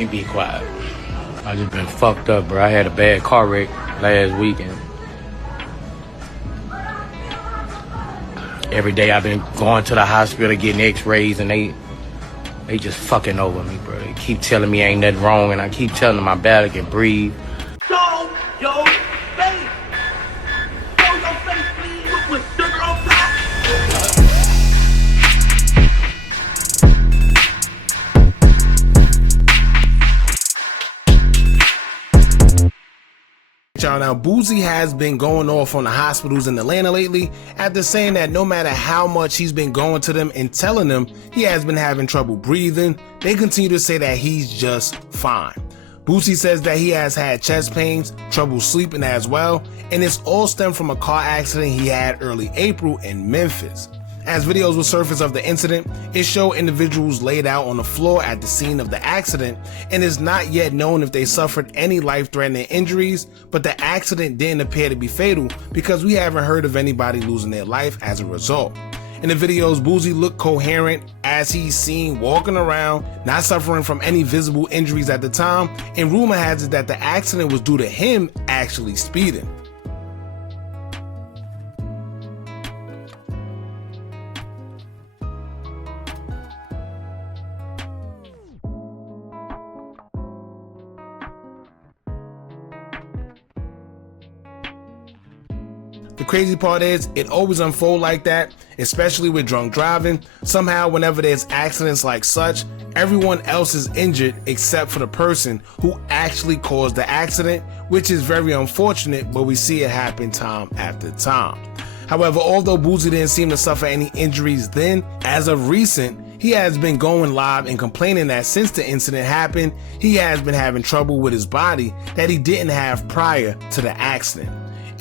me be quiet. I just been fucked up, bro. I had a bad car wreck last weekend. Every day I've been going to the hospital getting x-rays and they just fucking over me, bro. They keep telling me ain't nothing wrong and I keep telling them I barely can breathe. Show your face. Show your face, please, with sugar on top. Now, Boosie has been going off on the hospitals in Atlanta lately after saying that no matter how much he's been going to them and telling them he has been having trouble breathing, they continue to say that he's just fine. Boosie says that he has had chest pains, trouble sleeping as well, and it's all stemmed from a car accident he had early April in Memphis. As videos will surface of the incident, it showed individuals laid out on the floor at the scene of the accident, and it's not yet known if they suffered any life-threatening injuries, but the accident didn't appear to be fatal because we haven't heard of anybody losing their life as a result. In the videos, Boosie looked coherent as he's seen walking around, not suffering from any visible injuries at the time, and rumor has it that the accident was due to him actually speeding. The crazy part is, it always unfolds like that, especially with drunk driving. Somehow, whenever there's accidents like such, everyone else is injured except for the person who actually caused the accident, which is very unfortunate, but we see it happen time after time. However, although Boosie didn't seem to suffer any injuries then, as of recent, he has been going live and complaining that since the incident happened, he has been having trouble with his body that he didn't have prior to the accident.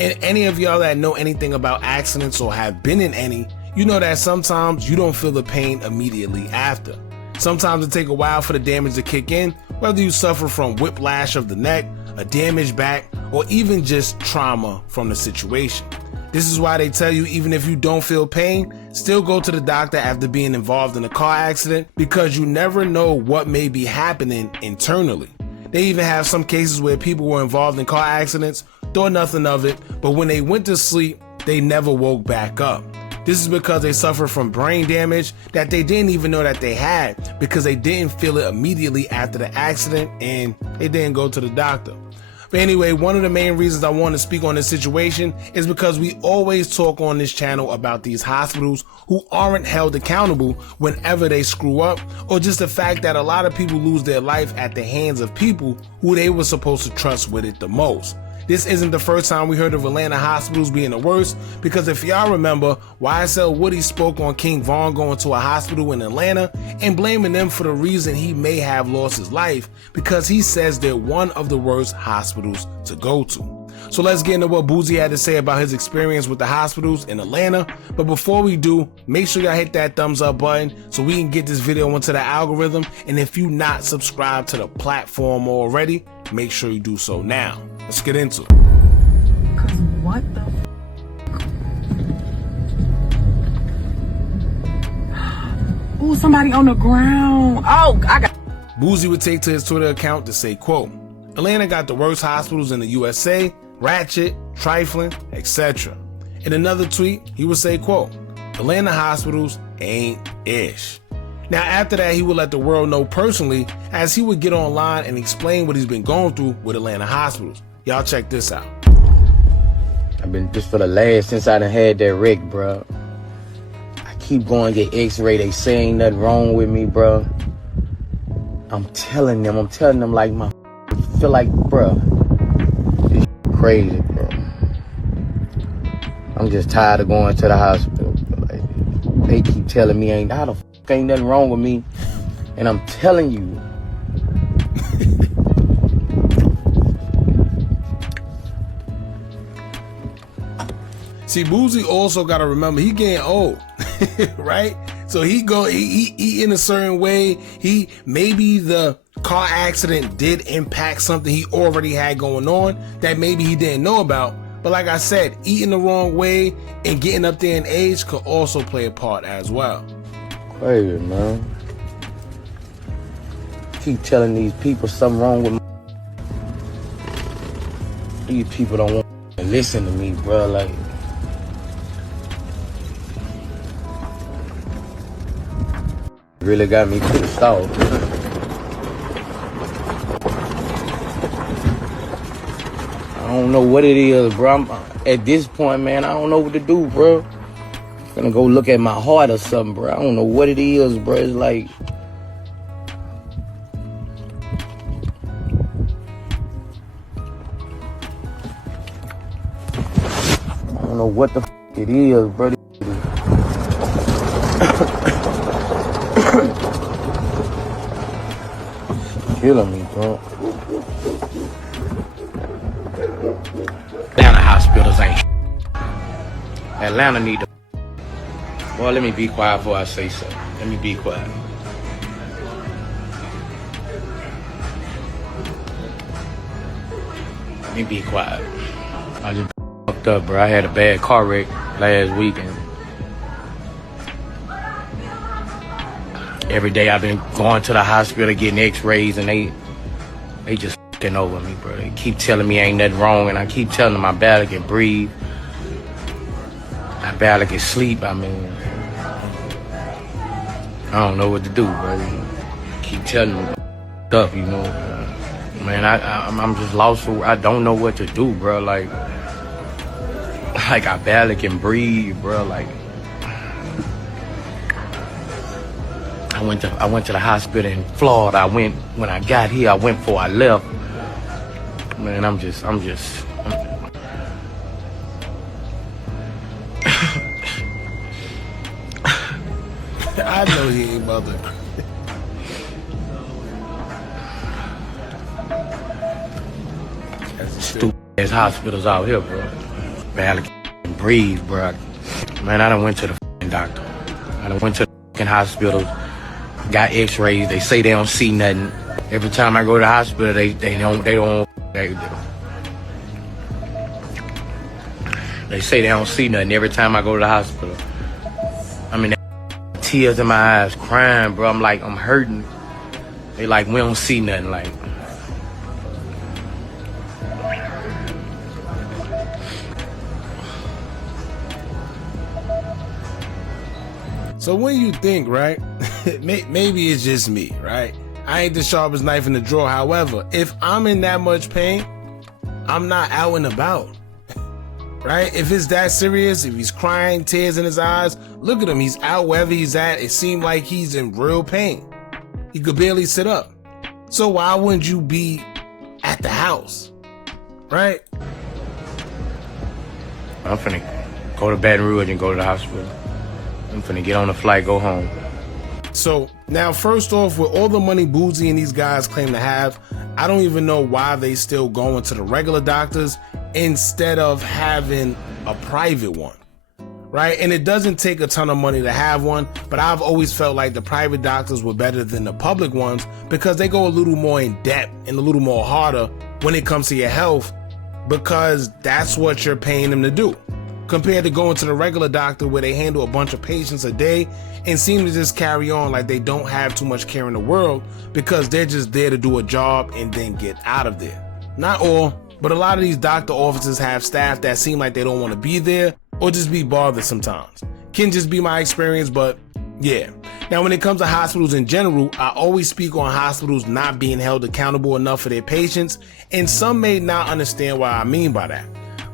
And any of y'all that know anything about accidents or have been in any, you know that sometimes you don't feel the pain immediately after. Sometimes it takes a while for the damage to kick in, whether you suffer from whiplash of the neck, a damaged back, or even just trauma from the situation. This is why they tell you even if you don't feel pain, still go to the doctor after being involved in a car accident, because you never know what may be happening internally. They even have some cases where people were involved in car accidents, thought nothing of it, but when they went to sleep, they never woke back up. This is because they suffered from brain damage that they didn't even know that they had, because they didn't feel it immediately after the accident and they didn't go to the doctor. But anyway, one of the main reasons I want to speak on this situation is because we always talk on this channel about these hospitals who aren't held accountable whenever they screw up, or just the fact that a lot of people lose their life at the hands of people who they were supposed to trust with it the most. This isn't the first time we heard of Atlanta hospitals being the worst, because if y'all remember, YSL Woody spoke on King Von going to a hospital in Atlanta and blaming them for the reason he may have lost his life, because he says they're one of the worst hospitals to go to. So let's get into what Boosie had to say about his experience with the hospitals in Atlanta. But before we do, make sure y'all hit that thumbs up button so we can get this video into the algorithm. And if you're not subscribed to the platform already, make sure you do so now. Let's get into it. What the Ooh, somebody on the ground. Oh, I got. Boosie would take to his Twitter account to say, quote, "Atlanta got the worst hospitals in the USA, ratchet, trifling, etc." In another tweet, he would say, quote, "Atlanta hospitals ain't ish." Now, after that, he would let the world know personally, as he would get online and explain what he's been going through with Atlanta hospitals. Y'all check this out. I've been just for the last, since I done had that wreck, bro. I keep going to get x-ray. They say ain't nothing wrong with me, bro. I'm telling them like my feel like, bro, this crazy, bro. I'm just tired of going to the hospital, bro. Like, they keep telling me ain't nothing wrong with me, and I'm telling you. See, Boosie also got to remember he getting old, right? So he in a certain way. Maybe the car accident did impact something he already had going on that maybe he didn't know about. But like I said, eating the wrong way and getting up there in age could also play a part as well. Crazy, man. Keep telling these people something wrong with these people don't want to listen to me, bro. Like, really got me pissed off. I don't know what it is, bro. At this point, man, I don't know what to do, bro. I'm gonna go look at my heart or something, bro. I don't know what it is, bro. It's like, I don't know what the it is, bro. Killing me, bro. Atlanta hospitals ain't. Atlanta need to. Well, let me be quiet before I say something. Let me be quiet. Let me be quiet. I just fucked up, bro. I had a bad car wreck last weekend. Every day I've been going to the hospital getting x-rays, and they just fucking over me, bro. They keep telling me ain't nothing wrong, and I keep telling them I barely can breathe. I barely can sleep. I mean, I don't know what to do, bro. Keep telling me stuff, you know. Man, I'm just lost for. I don't know what to do, bro. Like I barely can breathe, bro. Like, I went to the hospital in Florida. When I got here. I went before I left. Man, I'm just. I know he ain't about to. Stupid ass hospitals out here, bro. Barely can breathe, bro. Man, I done went to the doctor. I done went to the hospital. Got x-rays. They say they don't see nothing. Every time I go to the hospital, they say they don't see nothing every time I go to the hospital. I mean, tears in my eyes, crying, bro. I'm like, I'm hurting. They like, we don't see nothing. Like, So when you think, right, maybe it's just me, right? I ain't the sharpest knife in the drawer. However, if I'm in that much pain, I'm not out and about, right? If it's that serious, if he's crying, tears in his eyes, look at him. He's out wherever he's at. It seemed like he's in real pain. He could barely sit up. So why wouldn't you be at the house, right? I'm finna go to Baton Rouge and go to the hospital. I'm finna get on the flight, go home. So now, first off, with all the money Boosie and these guys claim to have, I don't even know why they still going to the regular doctors instead of having a private one, right? And it doesn't take a ton of money to have one, but I've always felt like the private doctors were better than the public ones because they go a little more in depth and a little more harder when it comes to your health, because that's what you're paying them to do, compared to going to the regular doctor where they handle a bunch of patients a day and seem to just carry on like they don't have too much care in the world because they're just there to do a job and then get out of there. Not all, but a lot of these doctor offices have staff that seem like they don't want to be there or just be bothered sometimes. Can just be my experience, but yeah. Now, when it comes to hospitals in general, I always speak on hospitals not being held accountable enough for their patients, and some may not understand what I mean by that.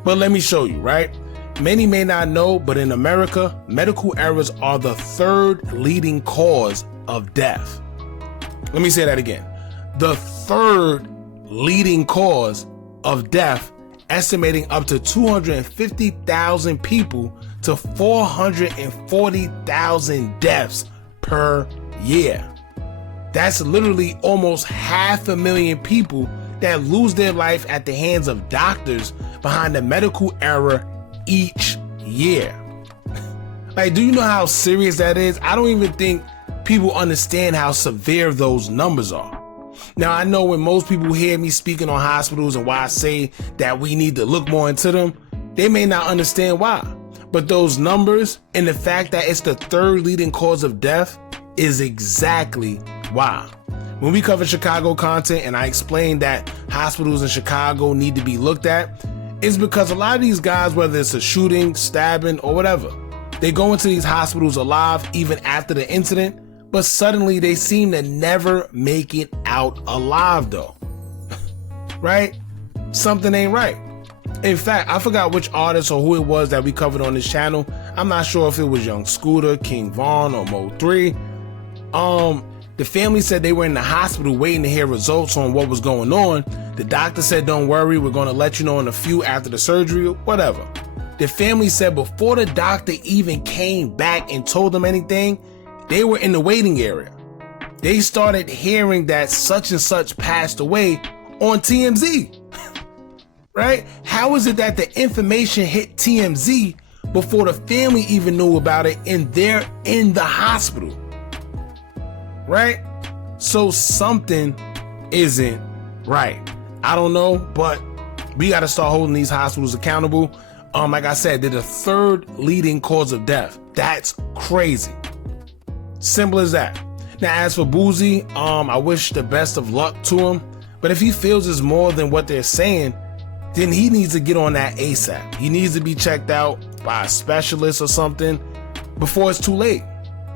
But let me show you, right? Many may not know, but in America, medical errors are the third leading cause of death. Let me say that again. The third leading cause of death, estimating up to 250,000 people to 440,000 deaths per year. That's literally almost 500,000 people that lose their life at the hands of doctors behind a medical error each year. Like, do you know how serious that is? I don't even think people understand how severe those numbers are. Now, I know when most people hear me speaking on hospitals and why I say that we need to look more into them, they may not understand why. But those numbers and the fact that it's the third leading cause of death is exactly why. when we cover Chicago content and I explain that hospitals in Chicago need to be looked at, it's because a lot of these guys, whether it's a shooting, stabbing, or whatever, they go into these hospitals alive even after the incident, but suddenly they seem to never make it out alive though. Right? Something ain't right. In fact, I forgot which artist or who it was that we covered on this channel. I'm not sure if it was Young Scooter, King Von, or Mo3. The family said they were in the hospital waiting to hear results on what was going on. The doctor said, don't worry, we're going to let you know in a few after the surgery, or whatever. The family said before the doctor even came back and told them anything, they were in the waiting area. They started hearing that such and such passed away on TMZ. Right? How is it that the information hit TMZ before the family even knew about it and they're in the hospital? Right? So something isn't right. I don't know, but we got to start holding these hospitals accountable. Like I said, they're the third leading cause of death. That's crazy. Simple as that. Now, as for Boosie, I wish the best of luck to him. But if he feels it's more than what they're saying, then he needs to get on that ASAP. He needs to be checked out by a specialist or something before it's too late.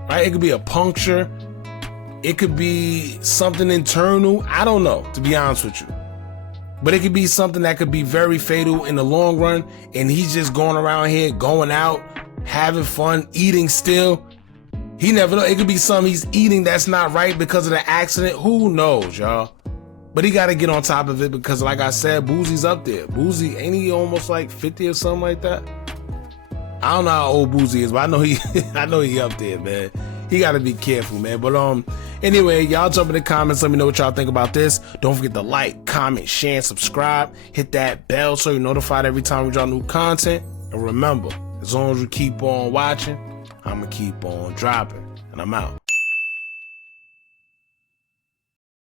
Right? It could be a puncture. It could be something internal. I don't know, to be honest with you. But it could be something that could be very fatal in the long run. And he's just going around here, going out, having fun, eating still. He never know. It could be something he's eating that's not right because of the accident. Who knows, y'all? But he got to get on top of it because, like I said, Boosie's up there. Boosie, ain't he almost like 50 or something like that? I don't know how old Boosie is, but I know he up there, man. He got to be careful, man. But anyway, y'all jump in the comments. Let me know what y'all think about this. Don't forget to like, comment, share, and subscribe. Hit that bell so you're notified every time we drop new content. And remember, as long as you keep on watching, I'm going to keep on dropping. And I'm out.